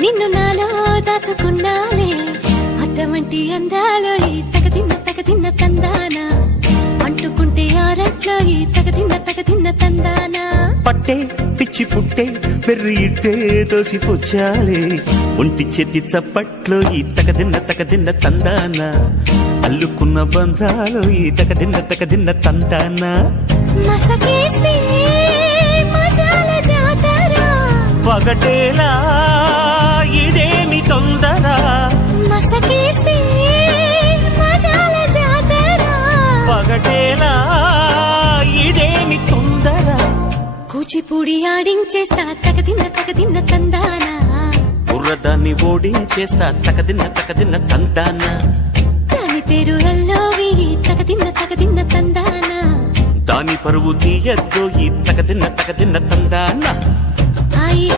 నిన్ను నాలో దాచుకున్నానే అద్దమంటి అందాలో ఈ తగదిన్న తందానా అంటుకుంటే ఆరట్లో ఈ తగదిన్న తందానా పట్టే పిచ్చి పుట్టే పెర్రి ఇట్టే దోసిపుచ్చాలే ఒంటి చెట్టి చప్పట్లో ఈ తగదిన్న తందానా అల్లుకున్న బంధాలో ఈ తగదిన్న తందానా మసకేస్తే మజాల జాతర పగటేలా ఇదేమి తొందర మసకేస్తే మజాల జాతర పగటేలా ఇదేమి తొందర కూచిపూడి ఆడించేస్తా తగదిన్న తందానా బుర్రదాన్ని ఓడించేస్తా తగదిన్న తందానా దాని పేరు అల్లోవి తగదిన్న తందానా దాని పరువు తీయద్దో ఈ తగదిన్న తందానా